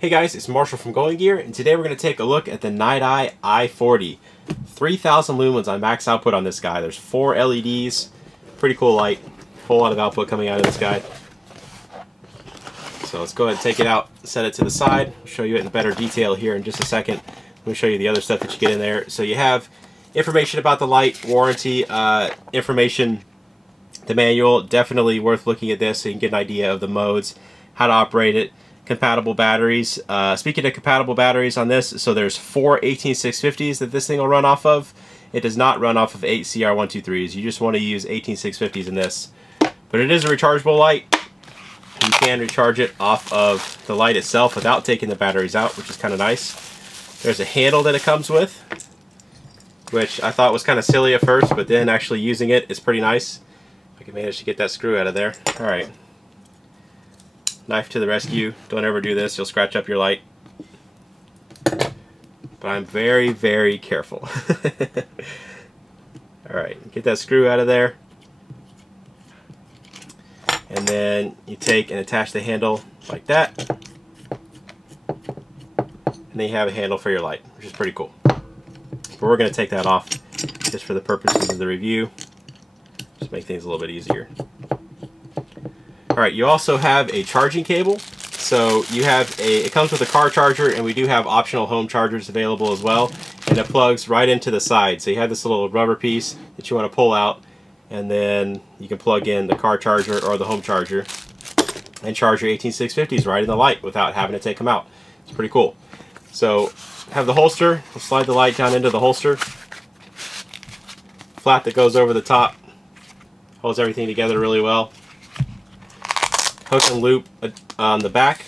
Hey guys, it's Marshall from Going Gear, and today we're going to take a look at the Niteye EYE40. 3,000 lumens on max output on this guy. There's 4 LEDs, pretty cool light, whole lot of output coming out of this guy. So let's go ahead and take it out, set it to the side. I'll show you it in better detail here in just a second. Let me show you the other stuff that you get in there. So you have information about the light, warranty, information, the manual. Definitely worth looking at this so you can get an idea of the modes, how to operate it. Compatible batteries. Speaking of compatible batteries on this, so there's 4 18650s that this thing will run off of. It does not run off of 8 CR123s. You just want to use 18650s in this. But it is a rechargeable light. You can recharge it off of the light itself without taking the batteries out, which is kind of nice. There's a handle that it comes with, which I thought was kind of silly at first, but then actually using it is pretty nice. I can manage to get that screw out of there. Alright. Knife to the rescue. Don't ever do this. You'll scratch up your light. But I'm very, very careful. Alright, get that screw out of there. And then you take and attach the handle like that. And then you have a handle for your light, which is pretty cool. But we're going to take that off just for the purposes of the review. Just make things a little bit easier. Alright, you also have a charging cable. So you have it comes with a car charger, and we do have optional home chargers available as well. And it plugs right into the side. So you have this little rubber piece that you want to pull out, and then you can plug in the car charger or the home charger and charge your 18650s right in the light without having to take them out. It's pretty cool. So have the holster. We'll slide the light down into the holster. Flap that goes over the top. Holds everything together really well. Hook and loop on the back.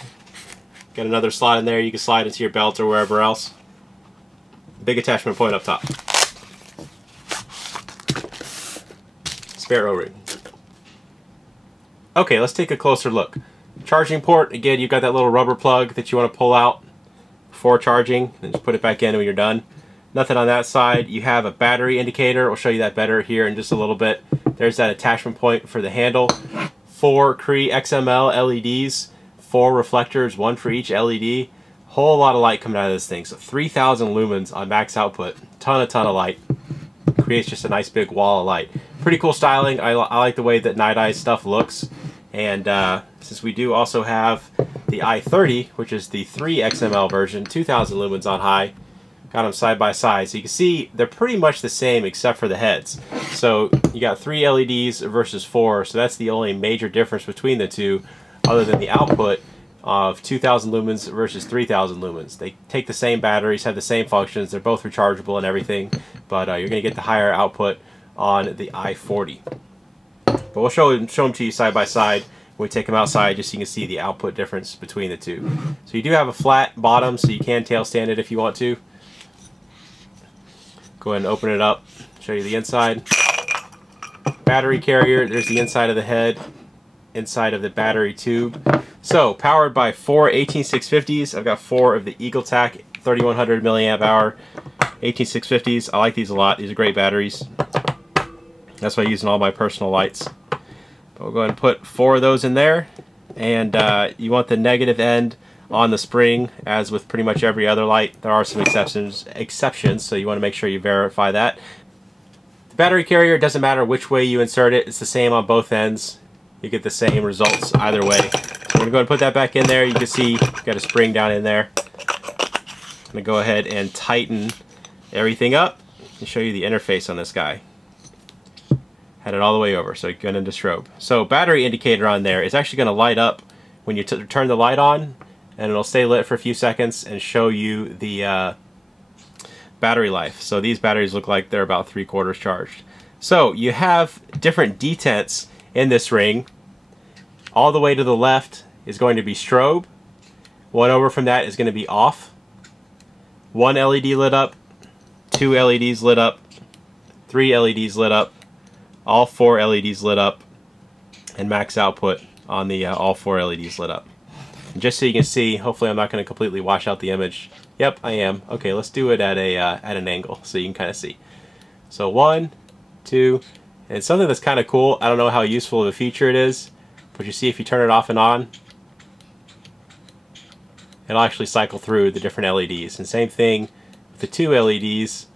Got another slot in there. You can slide into your belt or wherever else. Big attachment point up top. Spare O-ring. Okay, let's take a closer look. Charging port, again, you've got that little rubber plug that you want to pull out before charging, and just put it back in when you're done. Nothing on that side. You have a battery indicator. I'll show you that better here in just a little bit. There's that attachment point for the handle. 4 Cree XML LEDs, 4 reflectors, 1 for each LED. Whole lot of light coming out of this thing. So 3,000 lumens on max output. Ton of light. Creates just a nice big wall of light. Pretty cool styling. I like the way that Niteye stuff looks. And since we do also have the EYE40, which is the 3 XML version, 2,000 lumens on high. Got them side by side, so you can see they're pretty much the same except for the heads. So you got 3 LEDs versus 4, so that's the only major difference between the two, other than the output of 2,000 lumens versus 3,000 lumens. They take the same batteries, have the same functions, they're both rechargeable and everything, but you're going to get the higher output on the EYE40. But we'll show them to you side by side when we take them outside, just so you can see the output difference between the two. So you do have a flat bottom, so you can tail stand it if you want to. Go ahead and open it up, show you the inside. Battery carrier, there's the inside of the head, inside of the battery tube. So, powered by 4 18650s. I've got 4 of the EagleTac 3100 milliamp hour 18650s. I like these a lot. These are great batteries. That's why I use in all my personal lights. But we'll go ahead and put 4 of those in there. And you want the negative end on the spring, as with pretty much every other light. There are some exceptions, so you want to make sure you verify that. The battery carrier, doesn't matter which way you insert it, it's the same on both ends. You get the same results either way. So I'm going to go ahead and put that back in there. You can see you've got a spring down in there. I'm going to go ahead and tighten everything up and show you the interface on this guy. Had it all the way over, so going into strobe. So battery indicator on there is actually going to light up when you turn the light on, and it'll stay lit for a few seconds and show you the battery life. So these batteries look like they're about 3/4 charged. So you have different detents in this ring. All the way to the left is going to be strobe. One over from that is going to be off. 1 LED lit up, 2 LEDs lit up, 3 LEDs lit up, all 4 LEDs lit up, and max output on the all 4 LEDs lit up. And just so you can see, hopefully I'm not going to completely wash out the image. Yep, I am. Okay, let's do it at an angle so you can kind of see. So 1, 2, and something that's kind of cool. I don't know how useful of a feature it is, but you see if you turn it off and on, it'll actually cycle through the different LEDs. And same thing with the 2 LEDs.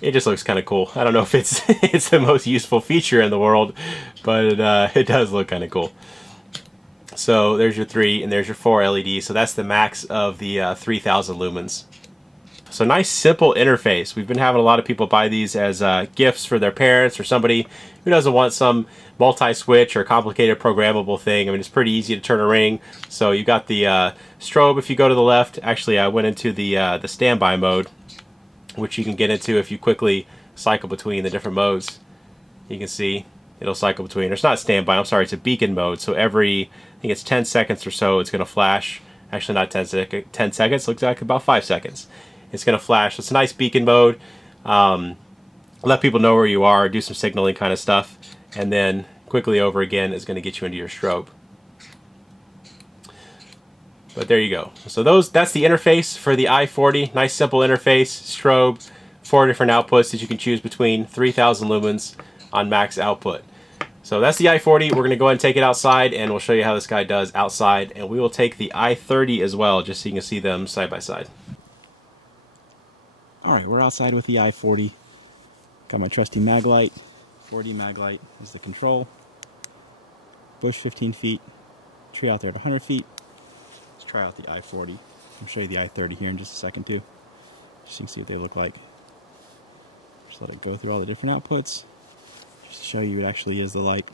It just looks kind of cool. I don't know if it's it's the most useful feature in the world, but it does look kind of cool. So there's your 3 and there's your 4 LEDs. So that's the max of the 3000 lumens. So nice simple interface. We've been having a lot of people buy these as gifts for their parents or somebody who doesn't want some multi-switch or complicated programmable thing. I mean, it's pretty easy to turn a ring. So you got the strobe if you go to the left. Actually, I went into the standby mode, which you can get into if you quickly cycle between the different modes. You can see it'll cycle between. It's not standby, I'm sorry, it's a beacon mode. So every, I think it's 10 seconds or so, it's going to flash. Actually, not 10 seconds, looks like about 5 seconds. It's going to flash. It's a nice beacon mode. Let people know where you are, do some signaling kind of stuff, and then quickly over again is going to get you into your strobe. But there you go. So that's the interface for the EYE40. Nice simple interface, strobe, 4 different outputs that you can choose between, 3000 lumens on max output. So that's the EYE40. We're going to go ahead and take it outside and we'll show you how this guy does outside. And we will take the EYE30 as well, just so you can see them side by side. Alright, we're outside with the EYE40. Got my trusty mag light. 4D mag light is the control. Bush 15 feet. Tree out there at 100 feet. Let's try out the EYE40. I'll show you the EYE30 here in just a second too. Just so you can see what they look like. Just let it go through all the different outputs. Just to show you it actually is the light.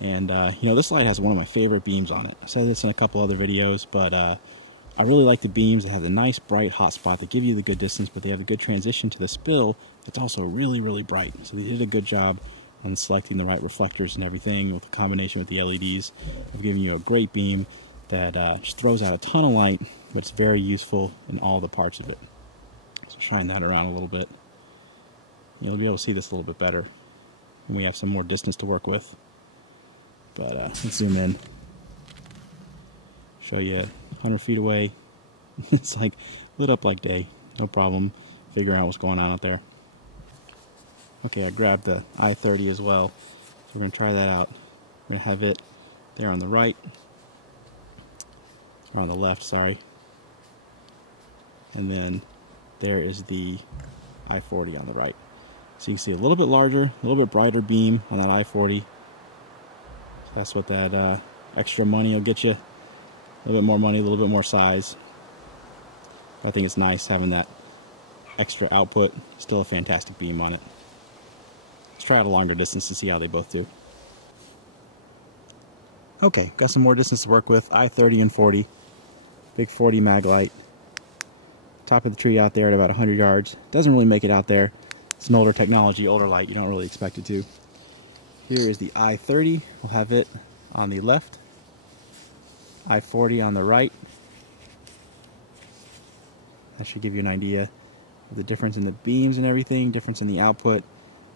And you know, this light has one of my favorite beams on it. I said this in a couple other videos, but I really like the beams. They have a nice bright hot spot that give you the good distance, but they have a good transition to the spill that's also really, really bright. So they did a good job on selecting the right reflectors and everything with the combination with the LEDs of giving you a great beam that just throws out a ton of light, but it's very useful in all the parts of it. So shine that around a little bit. You'll be able to see this a little bit better when we have some more distance to work with. But let's zoom in. Show you 100 feet away. It's like lit up like day. No problem figuring out what's going on out there. Okay, I grabbed the EYE30 as well. So we're going to try that out. We're going to have it there on the right. Or on the left, sorry. And then there is the EYE40 on the right. So you can see a little bit larger, a little bit brighter beam on that EYE40. So that's what that extra money will get you. A little bit more money, a little bit more size. But I think it's nice having that extra output. Still a fantastic beam on it. Let's try out a longer distance to see how they both do. Okay, got some more distance to work with. EYE30 and 40. Big 40 mag light. Top of the tree out there at about 100 yards. Doesn't really make it out there. It's an older technology, older light. You don't really expect it to. Here is the EYE30. We'll have it on the left. EYE40 on the right. That should give you an idea of the difference in the beams and everything, difference in the output.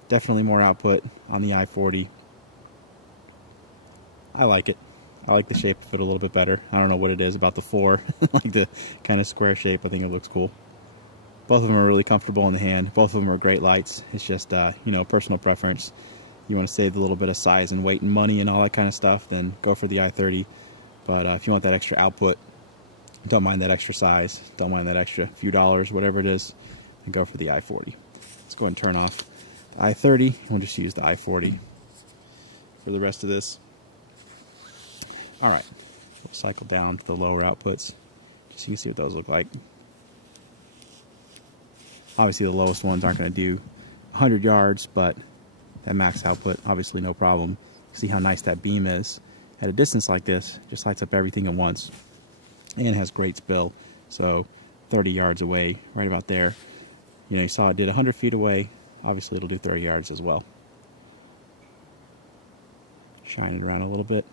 Definitely more output on the EYE40. I like it. I like the shape of it a little bit better. I don't know what it is about the 4, like the kind of square shape. I think it looks cool. Both of them are really comfortable in the hand. Both of them are great lights. It's just, you know, personal preference. You want to save a little bit of size and weight and money and all that kind of stuff, then go for the EYE30. But if you want that extra output, don't mind that extra size, don't mind that extra few dollars, whatever it is, then go for the EYE40. Let's go ahead and turn off the EYE30. We'll just use the EYE40 for the rest of this. All right, we'll cycle down to the lower outputs just so you can see what those look like. Obviously the lowest ones aren't going to do 100 yards, but that max output, obviously no problem. See how nice that beam is. At a distance like this, just lights up everything at once. And has great spill. So 30 yards away, right about there. You know, you saw it did 100 feet away. Obviously it'll do 30 yards as well. Shine it around a little bit.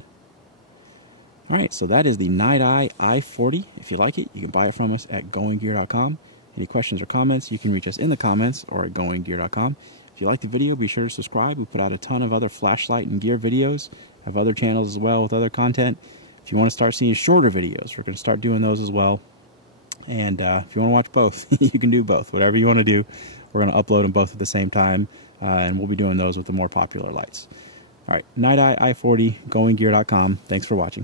Alright, so that is the Niteye EYE40. If you like it, you can buy it from us at goinggear.com. Any questions or comments, you can reach us in the comments or at goinggear.com. If you like the video, be sure to subscribe. We put out a ton of other flashlight and gear videos. Have other channels as well with other content. If you want to start seeing shorter videos, we're going to start doing those as well. And if you want to watch both, you can do both. Whatever you want to do, we're going to upload them both at the same time. And we'll be doing those with the more popular lights. All right, Niteye EYE40, goinggear.com. Thanks for watching.